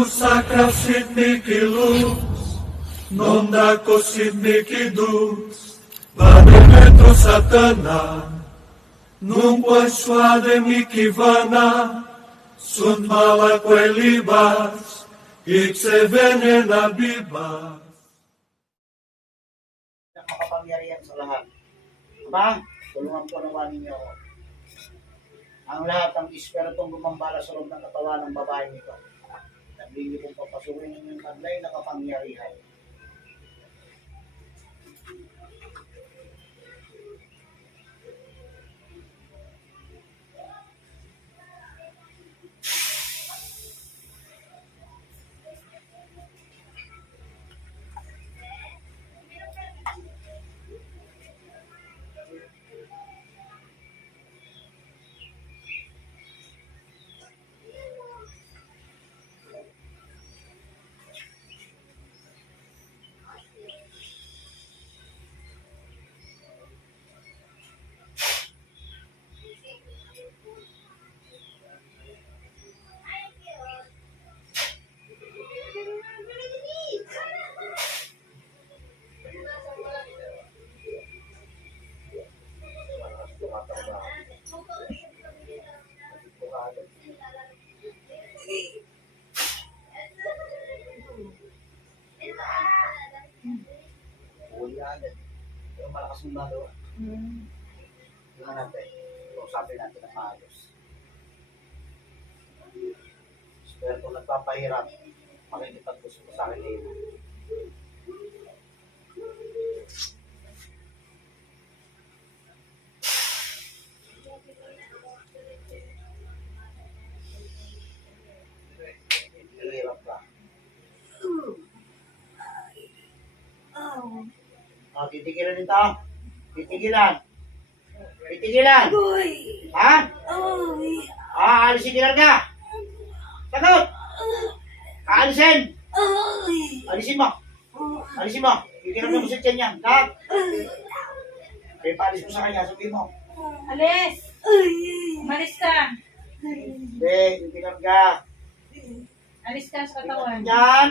Sacra Sidniki Luz, non da Sidniki Dus, Vademetro Satana, nunque suade mikivana, sunt mala libas, ikse venena bibas. Makapangyarihan sa lahat. Ama, tulungan po naman ninyo ako. Ang lahat ng espiritong gumambala sa loob ng katawan ng babae nito. Sabihin niyo kung papasukin yung taglay na kapangyarihan. Pero malakas yung magawa. Tingnan natin. Usapin natin ang maayos. Pero kung nagpapahirap, makikipag-gusto ko sa akin ngayon. Hirap ka. Titigilan nito. Titigilan. Titigilan. Ha? Aalisin nila ka. Sagot. Aalisin. Alisin mo. Alisin mo. Tigilan mo sa tiyan niya. Lahat. Kaya paalis mo sa kanya. Sabihin mo. Alis! Umalis ka! Hindi. Titigilan ka. Alis ka sa katawan. Yan.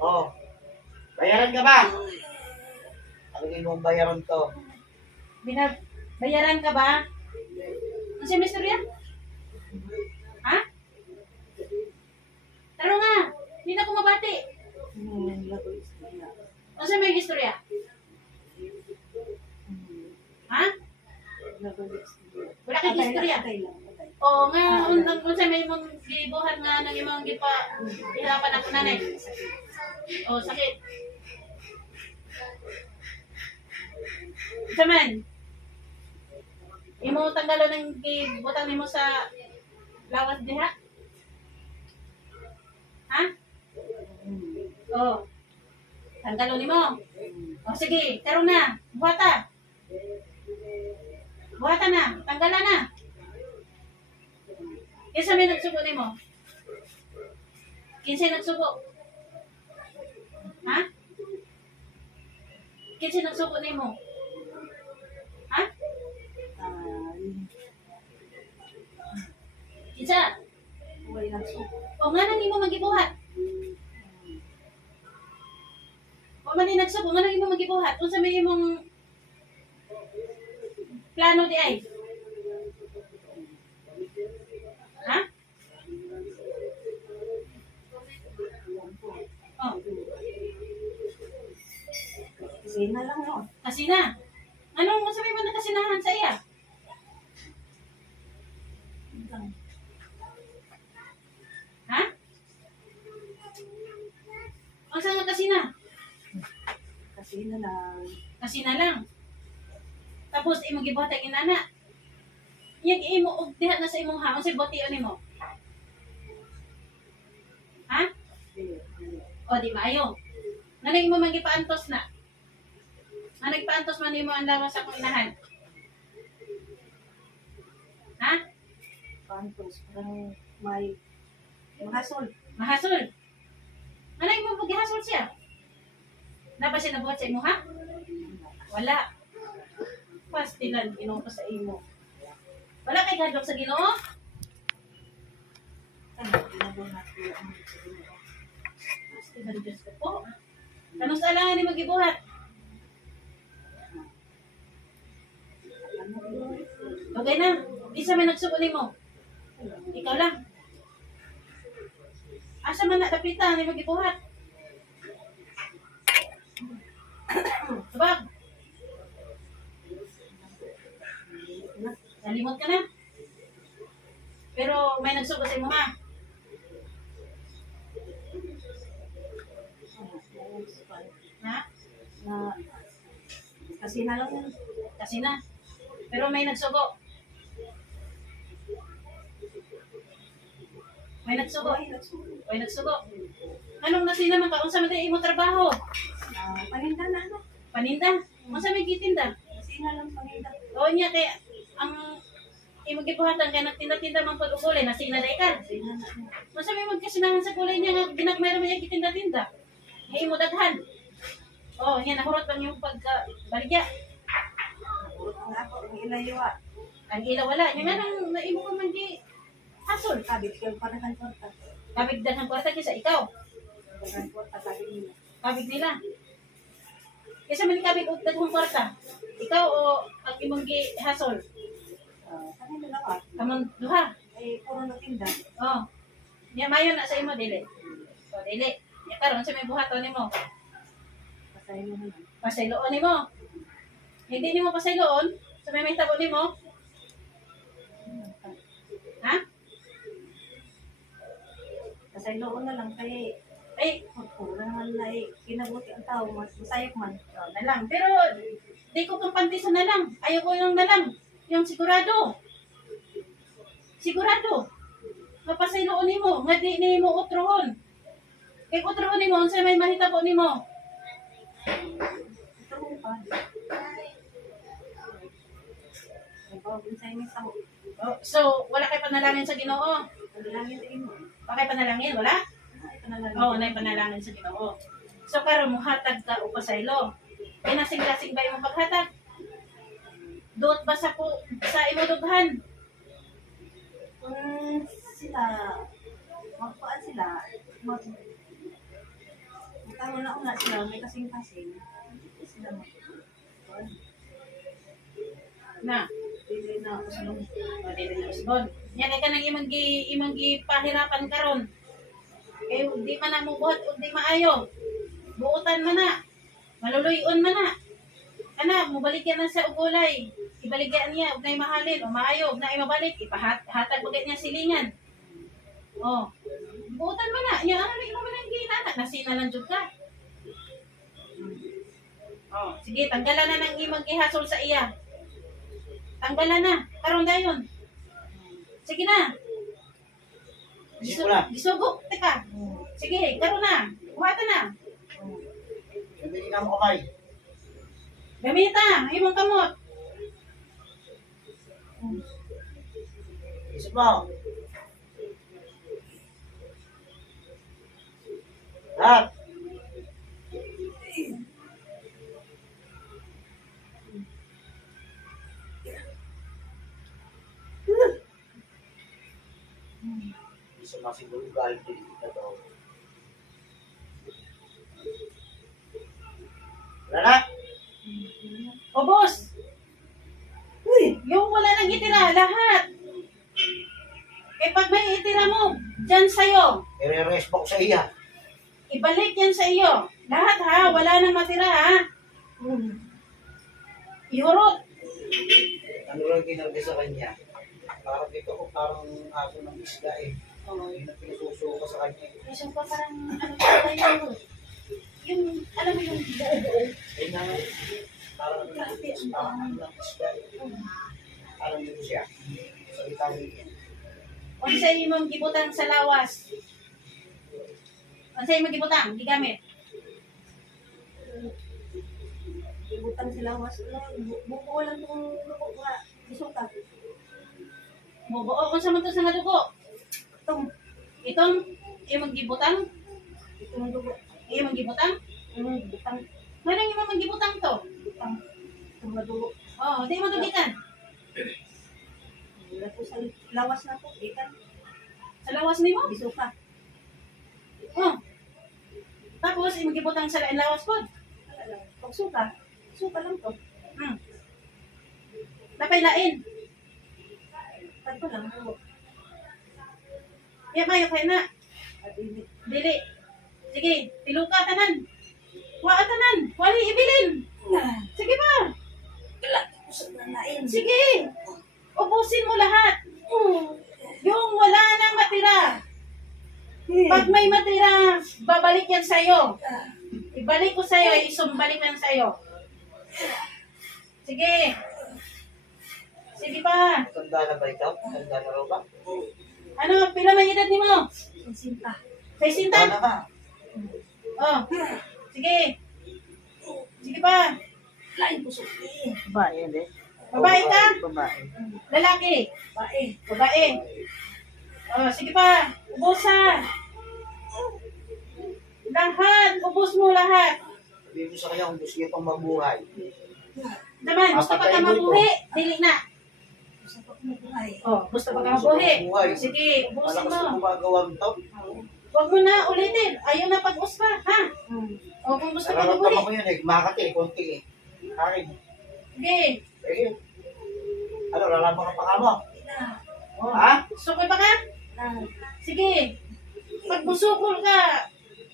Oh. Bayaran ka ba? Alagin mo ang bayaran to. Bayaran ka ba? Ang semester yan? Ha? Taro nga! Hindi na ako mabati. Ano sa may istorya? Ha? Wala kang istorya? Oo nga, kung sa may mong gibuhat nga ng imong hirapan ako nanay. O, sakit. Saman, imo tanggalo ng gibutang nimo sa lawas diha? Ha? O, tanggalo nimo. O, sige, tarong na. Buhata. Buhata na. Tanggalan na. Kinsa may nagsubo nimo? Kinsa nagsubo? Ha? Kinsa nagsubo nimo? Ha? Kinsa? O nga nang imo magibuhat? O man ni nagsubo nga nang imo magibuhat? Unsa may imong plano di ay? Ha? Oh. Kasina lang yun. Kasina. Anong sabi mo na kasinahan sa iya? Ha? Ang saan nga kasina? Kasina lang. Kasina lang. Tapos imo gibuhat ang inana. Yang imo og diha na sa imong hamon sa botion nimo. Ha? O di maayo. Nga imo man gipaantos na. Nga nagpaantos man nimo ang lawas sa akong inahan. Ha? Pantos. Parang may mahasol. Mahasol. Ano imo paghasol siya? Na ba siya nabuhat sa imo ha? Wala. Pastilan Ginoo pa sa imo. Wala kay gadlok sa Ginoo? buhat ko ang Diba, Diyos ko po. Kanong sa alangan ni magibuhat? Okay na. Isa may nagsuko mo. Ikaw lang. Asa man na dapitan ni magibuhat? Sabag. Nalimot ka na. Pero may nagsuko sa imo ha. Ha? na kasi na lang yun. Kasi na. Pero may nagsuko. May nagsuko. May nagsuko. Anong nasi naman ka? Unsa man tayo imo trabaho? Paninda na ano. Paninda. Unsa may gitinda? Kasi na lang paninda. O niya kay ang imo gibuhatan kay nagtinda-tinda man pag ugulay nasina dai ka. Kasi na ano. Unsa may magkasinahan sa kulay niya nga ginagmayro man niya gitinda-tinda. Hey mo daghan. Oh, niya nahurot bang yung pagka baligya. Ang ako, ang ilaywa. Ang ilaw wala. Yung nga nang naimo ko man gi hasol. Kabit yung panahan kwarta. Kabig daghang kwarta kisa ikaw. Panahan kwarta kabit nila. Kabig nila. Kisa man kabig og daghang kwarta. Ikaw o ang imong gi hasol. Kanina lang ah. Kamon duha. Eh, puro na tinda. Oh. Nya mayon na sa imo dili. O dili. Ya karon sa may buhaton nimo. Pasahin mo na lang. Pasayloon nimo. Hindi nimo pasayloon sa may tabo nimo. Ha? Pasahin noon na lang kay Ay, puro naman na kinabuti ang tao. Masayap man. na lang. Pero di ko kampante sa na lang. Ayaw ko yung na lang. Yung sigurado. Sigurado. Mapasayloon nimo nga di nimo utrohon. Kay utrohon nimo unsa may mahitabo nimo. Ito mo pa. Nagpapagin sa inyo sa Oh, so wala kay panalangin sa Ginoo. panalangin din mo. Pa kay panalangin wala? Ay, panalangin. Oo, nay panalangin sa Ginoo. So karon muhatag ka o pasaylo. Kay nasing-lasing ba imong paghatag? Doot ba sa imo dughan? Sila, magpaan sila, tama na una sila, may kasing-kasing. Sila magpaan. Na, Pili na usulong. o dili na usbon. Nya kay kanang imong gipahirapan karon. Kay di man na mo buhat ug di maayo. Buutan man na. Maluluyon man na. Ana, mubaligyan na sa ugulay. Ibaligyan niya ug nay mahalin o maayo ug nay mabalik ipahatag bagay niya silingan. Oh. Buutan man na. Nya ano ni mo man ang ginana nasina lang jud ka. Oh, sige, tanggalan na ng imong gihasol sa iya. Tanggalan na. Karon dayon. Sige na. Isip ko na. Gisugok, teka. Sige, karon na. Buhatan na. Hindi na mo kamay. Gamita, imong kamot. Isip mo. Lahat. Isa masiguro galing na to. Wala na. O boss. Uy, yung wala nang itira, lahat. Eh pag may itira mo, dyan sa'yo. I-rest box sa iya. Ibalik yan sa iyo. Lahat ha, wala nang matira ha. Ihurot. Ano lang ginagawa sa kanya? Parang dito ko parang aso ng isda eh. Yun ang pinasusuko sa kanya eh. Kasi pa parang ano tayo. Yung, alam mo yung buo-buo. Ayun na nga. Parang ano ng isda eh. Parang dito siya. Sa itawin niya. Kung sa imong gibutang sa lawas. Kung sa imong gibutang, gigamit. Ibutan sila mas buko lang kung luko nga isuka. Bubuo kung sa mga sa nga dugo. Itong imong gibutang, Itong dugo. imong gibutang. Butang. Manang imong gibutang to. Butang. Itong madugo. Oh, di mo tugikan. Wala po sa lawas na po. Ikan. Sa lawas nimo. Isuka. Oh. Tapos, imagibutang sa lain lawas po. Pag suka, suka lang to. Hmm. Napay lain. Tanto lang ako. Iya mayo kay na. At hindi. Dili. Sige, tiluka tanan. Wa tanan. Wali ibilin. Sige pa. Kusog na nain. Sige. Ubusin mo lahat. Yung wala nang matira. Pag may matira, babalik yan sa'yo. Ibalik ko sa'yo, isumbalik yan sa'yo. Sige. Sige pa. Tanda na ba ito? Tanda na raw ba? Ano, pila may edad ni mo? Sinta. Say sinta? Tanda ka. Oh. Sige. Sige pa. Lain kusog. Babae, hindi. Babae ka? Babae. Lalaki. Bae. Babae. Oh, sige pa. Ubusan. Lahat. Ubus mo lahat. Sabihin mo sa kanya kung gusto niya pang mabuhay. Naman, gusto pa ka mabuhi. Dili na. Gusto ko mabuhay. Oh, gusto pa ka mabuhi. Sige, ubusin Malakas na mo. gumagawa to. Huwag mo na ulitin. Ayaw na pag-uspa, ha? O kung gusto ka Nararamdaman mabuhi. ko yun eh. Makati eh. Konti eh. Karin. Sige. Sige. Ano, lalaban ka pa ka mo? Oh. Ha? Sukol pa ka? Sige. Pag busukol ka,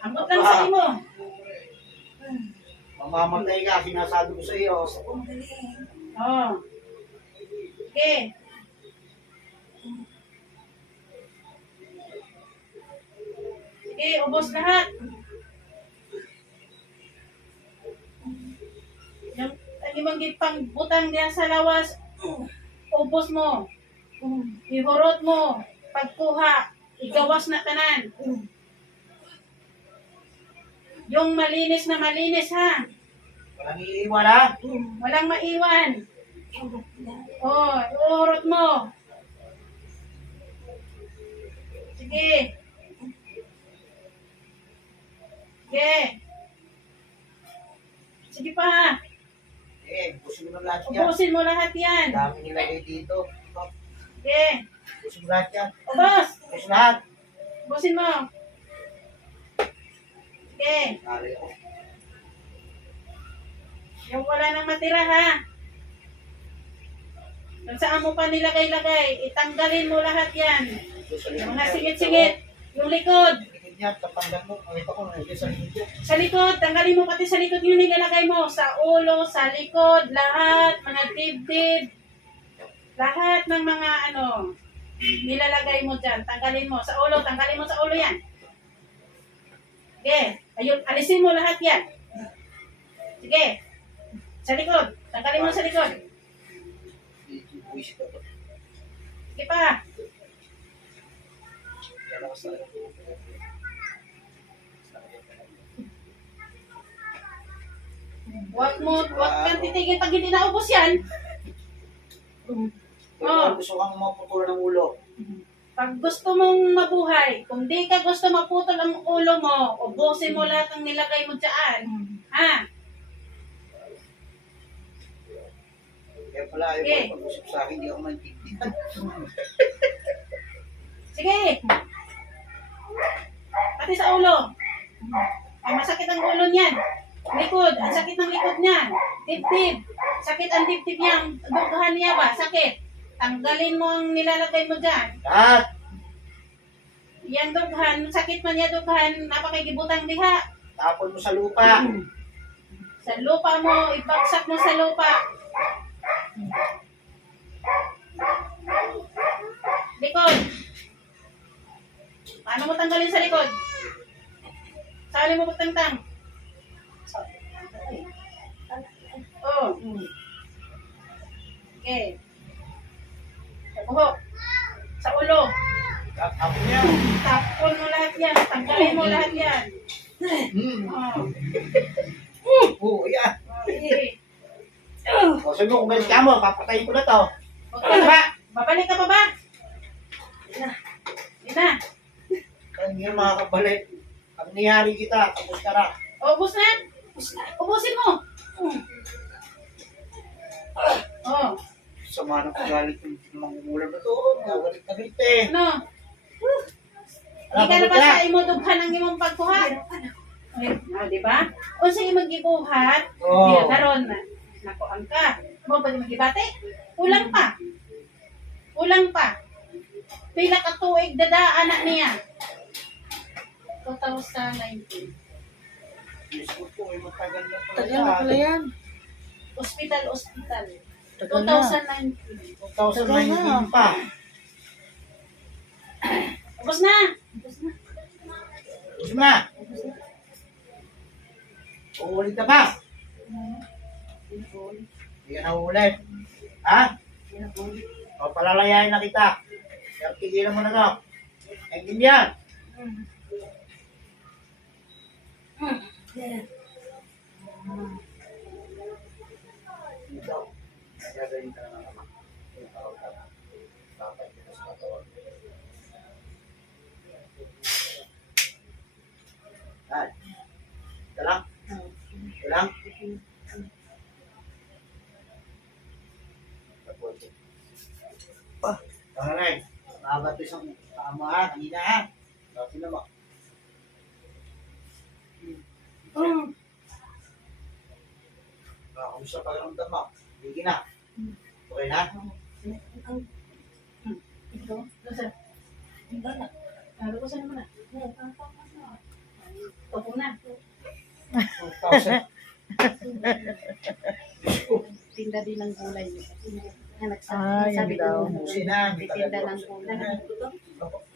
ambot lang sa imo. Mamamatay ka. Sinasabi ko sa iyo. Gusto ko magaling. Oh. Sige. Sige, ubos lahat. Yung imong gipang butang diyan sa lawas, ubos mo. Ihurot mo. Pagkuha, igawas na tanan. Yung malinis na malinis, ha? Walang iiwan ha. Walang maiwan. Oh, ihurot mo. Sige. Sige. Sige pa, ha? Eh, gusto mo ng lahat yan. Ubusin mo lahat yan. Dami nilagay dito. Sige. Gusto mo lahat yan. Ubos. Gusto lahat. Ubusin mo. Sige. Nalay ako. Yung wala nang matira, ha? Kung saan mo pa nilagay-lagay, itanggalin mo lahat yan. Gusto Yung mga singit-singit, yung likod. Tingin niya, tapanggan mo. Nakita ko na sa likod. Sa likod, tanggalin mo pati sa likod yung nilalagay mo. Sa ulo, sa likod, lahat, mga dibdib. Lahat ng mga ano, nilalagay mo dyan. Tanggalin mo. Sa ulo, tanggalin mo sa ulo yan. Sige, ayun, alisin mo lahat yan. Sige, sa likod, tanggalin mo sa likod. Buwis ka to. Sige pa. Lakas na. Huwag kang titigil pag hindi naubos yan. Pero gusto kang maputulan ng ulo. Pag gusto mong mabuhay, kung di ka gusto maputol ang ulo mo, ubusin mo lahat ng nilagay mo dyan. Ha? Kaya pala, ayaw Sige. ko pag-usap sa akin, hindi ako maintindihan. Sige. Pati sa ulo. Ay, masakit ang ulo niyan. Likod. Ang sakit ng likod niyan. Dibdib. Sakit ang dibdib niya. Ang dughan niya ba? Sakit. Tanggalin mo ang nilalagay mo dyan. Lahat! Yan dughan. Sakit man niya dughan. Napakigibutang diha. Tapon mo sa lupa. Sa lupa mo. Ibagsak mo sa lupa. Likod. Paano mo tanggalin sa likod? Sali mo magtangtang. Oh. Okay. Sa buhok. Sa ulo. Tapon niya. Tapon mo lahat yan. Tanggalin mo lahat yan. Oh. Oo, yan. Sige. O, sabi mo, umalis ka mo, papatayin ko na to. Huwag ka ba? Babalik ka pa ba? Hindi na. Kaya hindi na makakabalik. Pag niyari kita, tapos ka na. Ubus na? Ubusin mo. Oh. Sama ng pagalit yung mangungulam na to. Nagalit na galit eh. Ano? Di ka na ba sa imudughan ng imong pagkuha? Di ba? O sa imong gikuhat, Oo. karon na nakuan ka. Mo pa di magibate? Ulang pa. Ulang pa. Pila ka tuig dadaan na niya. 2019. Diyos ko po, matagal na pala. Tagal na pala yan. Hospital. Tagal na. 2019. 2019 pa. Tapos na. Gusto mo na? Uulit ka ba? Hindi ka na uulit. Ha? O, palalayain na kita. Pero tigilan mo na to. Naintindihan? Ikaw, nagagaling ka na naman. Ikaw, tatay kita sa katawan. Ay, ito lang? Ito lang? Pangalay, mabat isang tama ha, kanina ha. Bakit naman? Kung sa pagramdam mo, hindi na. Okay na? Ito. Dosa. Ano ko sa naman na? Opo na. 2,000. Tinda din ng gulay. Ah, yan daw. Ubusin na. Tinda ng gulay. Opo.